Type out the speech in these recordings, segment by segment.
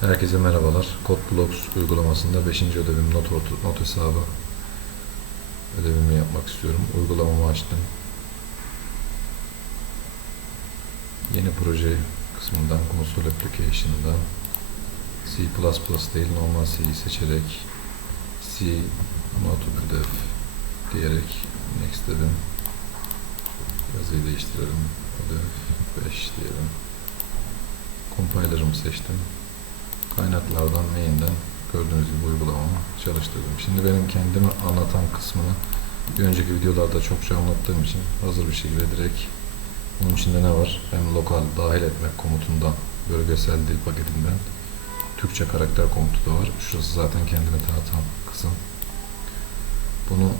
Herkese merhabalar. CodeBlocks uygulamasında 5. ödevim not, not hesabı ödevimi yapmak istiyorum. Uygulamamı açtım. Yeni proje kısmından Console Application'dan C++ değil normal C'yi seçerek C not ödev diyerek next dedim. Yazıyı değiştirelim. Ödev 5 diyelim. Compiler'ımı seçtim kaynaklardan main'den gördüğünüz gibi uygulamamı çalıştırdım. Şimdi benim kendimi anlatan kısmını bir önceki videolarda çokça anlattığım için hazır bir şekilde direkt bunun içinde ne var? Hem lokal dahil etmek komutundan, bölgesel dil paketinden Türkçe karakter komutu da var. Şurası zaten kendimi tanıtan kısım. Bunu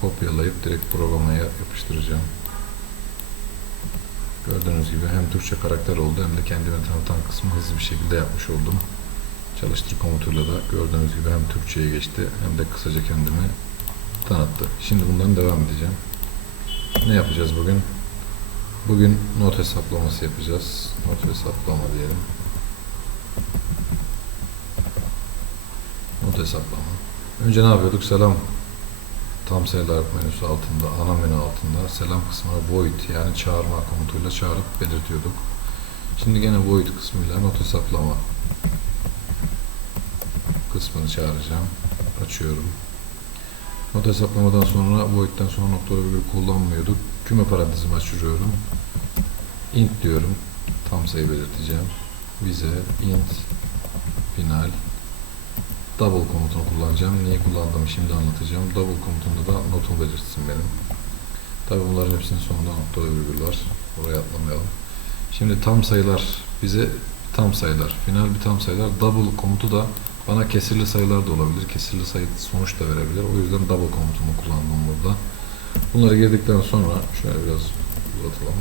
kopyalayıp direkt programaya yapıştıracağım. Gördüğünüz gibi hem Türkçe karakter oldu hem de kendimi tanıtan kısmı hızlı bir şekilde yapmış oldum. Çalıştır komutuyla da gördüğünüz gibi hem Türkçe'ye geçti hem de kısaca kendimi tanıttı. Şimdi bundan devam edeceğim. Ne yapacağız bugün? Bugün not hesaplaması yapacağız. Not hesaplama diyelim. Not hesaplama. Önce ne yapıyorduk? Selam tam sayılar menüsü altında, ana menü altında selam kısmına void yani çağırma komutuyla çağırıp belirtiyorduk. Şimdi gene void kısmıyla not hesaplama kısmını çağıracağım. Açıyorum. Not hesaplamadan sonra void'den sonra noktalı virgül kullanmıyorduk. Küme parantezimi açıyorum. int diyorum. Tam sayı belirteceğim. Vize int final double komutunu kullanacağım. Niye kullandığımı şimdi anlatacağım. Double komutunda da notumu belirtsin benim. Tabi bunların hepsinin sonunda nokta ve virgül var. Oraya atlamayalım. Şimdi tam sayılar bize tam sayılar, final bir tam sayılar. Double komutu da bana kesirli sayılar da olabilir. Kesirli sayı sonuç da verebilir. O yüzden double komutunu kullandım burada. Bunları girdikten sonra şöyle biraz uzatalım.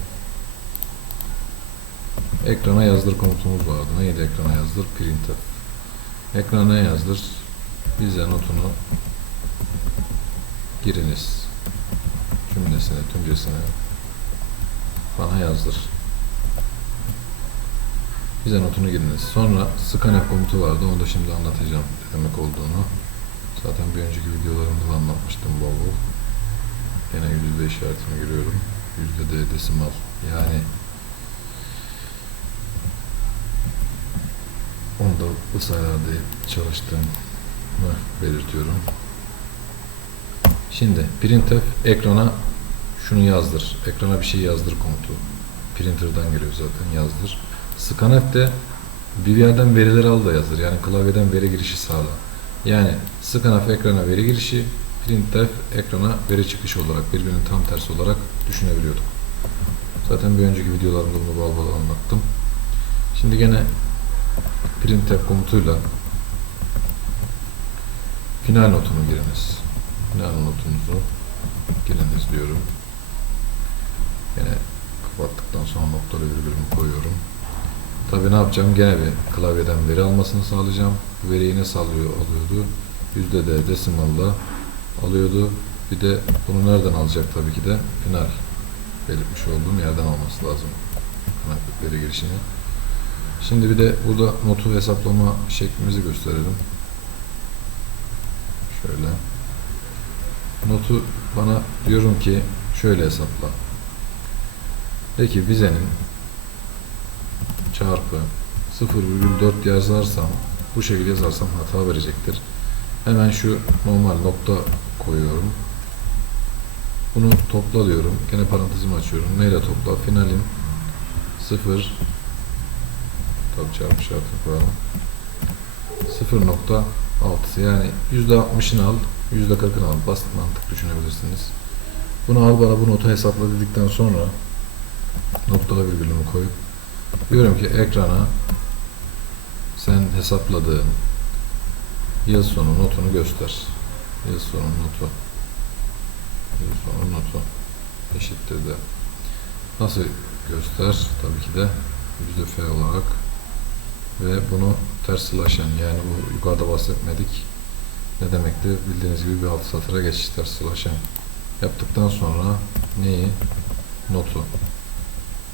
Ekrana yazdır komutumuz vardı. Neydi ekrana yazdır? Printf. Ekrana yazdır. Bize notunu giriniz. Cümlesine, tümcesine bana yazdır. Bize notunu giriniz. Sonra scanf komutu vardı. Onu da şimdi anlatacağım ne demek olduğunu. Zaten bir önceki videolarımda da anlatmıştım bol bol. Yine yüzde işaretini görüyorum. Yüzde de desimal. Yani Onu da bu sayılarda çalıştığımı belirtiyorum. Şimdi printf ekrana şunu yazdır. Ekrana bir şey yazdır komutu. Printer'dan geliyor zaten yazdır. Scanf de bir yerden verileri al da yazdır. Yani klavyeden veri girişi sağla. Yani scanf ekrana veri girişi, printf ekrana veri çıkışı olarak birbirinin tam tersi olarak düşünebiliyorduk. Zaten bir önceki videolarımda bunu bal bal anlattım. Şimdi gene printf komutuyla final notunu giriniz. Final notunuzu giriniz diyorum. Yine kapattıktan sonra noktalı virgülümü koyuyorum. Tabi ne yapacağım? Gene bir klavyeden veri almasını sağlayacağım. Bu veriyi ne sağlıyor alıyordu? Yüzde de desimalla alıyordu. Bir de bunu nereden alacak tabii ki de final belirtmiş olduğum yerden alması lazım. Veri girişini. Şimdi bir de burada notu hesaplama şeklimizi gösterelim. Şöyle. Notu bana diyorum ki şöyle hesapla. Peki vizenin çarpı 0,4 yazarsam bu şekilde yazarsam hata verecektir. Hemen şu normal nokta koyuyorum. Bunu topla diyorum. Gene parantezimi açıyorum. Neyle topla? Finalin 0 tabi çarpı şartı koyalım. 0.6 yani %60'ını al, %40'ını al. Basit mantık düşünebilirsiniz. Bunu al bana bu notu hesapla dedikten sonra noktalı virgülümü koyup diyorum ki ekrana sen hesapladığın yıl sonu notunu göster. Yıl sonu notu yıl sonu notu eşittir de nasıl göster? Tabii ki de yüzde f olarak ve bunu ters slashen yani bu yukarıda bahsetmedik ne demekti bildiğiniz gibi bir alt satıra geçiş ters slashen yaptıktan sonra neyi notu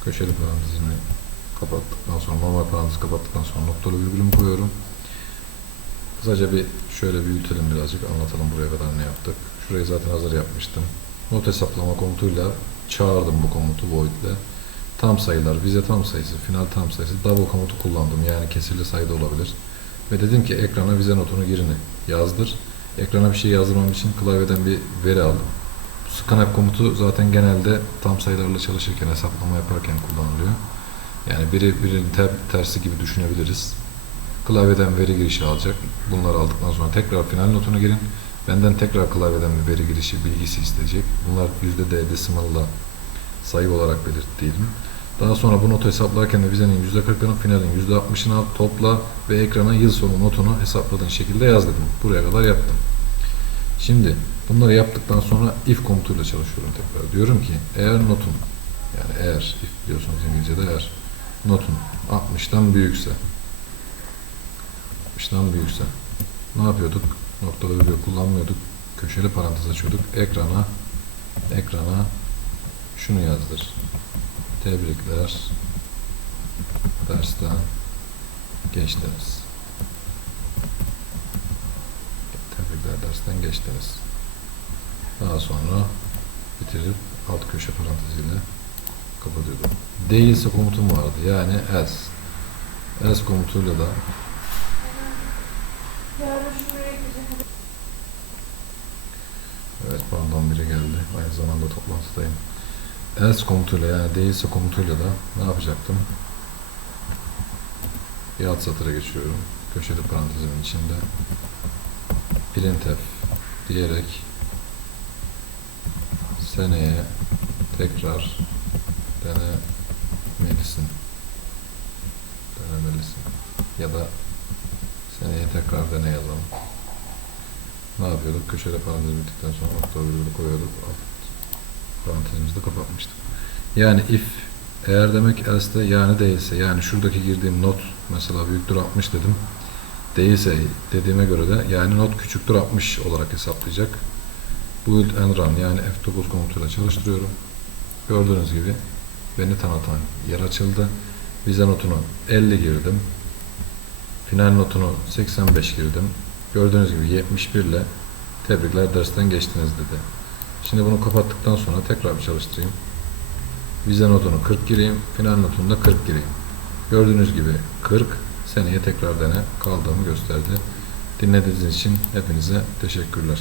köşeli parantezini kapattıktan sonra normal parantez kapattıktan sonra noktalı virgülümü koyuyorum. Kısaca bir şöyle büyütelim birazcık anlatalım buraya kadar ne yaptık. Şurayı zaten hazır yapmıştım. Not hesaplama komutuyla çağırdım bu komutu void'le. Tam sayılar, vize tam sayısı, final tam sayısı, double komutu kullandım. Yani kesirli sayıda olabilir. Ve dedim ki ekrana vize notunu girini yazdır. Ekrana bir şey yazdırmam için klavyeden bir veri al. Scanf komutu zaten genelde tam sayılarla çalışırken, hesaplama yaparken kullanılıyor. Yani biri birinin ter- tersi gibi düşünebiliriz. Klavyeden veri girişi alacak. Bunları aldıktan sonra tekrar final notunu girin. Benden tekrar klavyeden bir veri girişi bilgisi isteyecek. Bunlar %D decimal'la sayı olarak belirttiğim. Daha sonra bu notu hesaplarken de vizenin %40'ını finalin %60'ını al, topla ve ekrana yıl sonu notunu hesapladığın şekilde yaz dedim. Buraya kadar yaptım. Şimdi bunları yaptıktan sonra if komutuyla çalışıyorum tekrar. Diyorum ki eğer notun yani eğer if biliyorsunuz İngilizce'de eğer notun 60'tan büyükse 60'tan büyükse ne yapıyorduk? Noktalı virgül kullanmıyorduk. Köşeli parantez açıyorduk. Ekrana ekrana şunu yazdır. Tebrikler. Dersten geçtiniz. Tebrikler dersten geçtiniz. Daha sonra bitirip alt köşe paranteziyle kapatıyordum. Değilse komutum vardı. Yani else. Else komutuyla da. Evet pardon biri geldi. Aynı zamanda toplantıdayım. Else komutuyla yani değilse komutuyla da ne yapacaktım? Bir alt satıra geçiyorum. Köşeli parantezimin içinde printf diyerek seneye tekrar denemelisin. Denemelisin. Ya da seneye tekrar dene yazalım. Ne yapıyorduk? Köşede parantez bittikten sonra nokta koyuyorduk. Alt parantezimizi de kapatmıştık. Yani if eğer demek else yani değilse yani şuradaki girdiğim not mesela büyüktür 60 dedim. Değilse dediğime göre de yani not küçüktür 60 olarak hesaplayacak. Build and run yani F9 komutuyla çalıştırıyorum. Gördüğünüz gibi beni tanıtan yer açıldı. Vize notunu 50 girdim. Final notunu 85 girdim. Gördüğünüz gibi 71 ile tebrikler dersten geçtiniz dedi. Şimdi bunu kapattıktan sonra tekrar bir çalıştırayım. Vize notunu 40 gireyim, final notunu da 40 gireyim. Gördüğünüz gibi 40, seneye tekrar dene kaldığımı gösterdi. Dinlediğiniz için hepinize teşekkürler.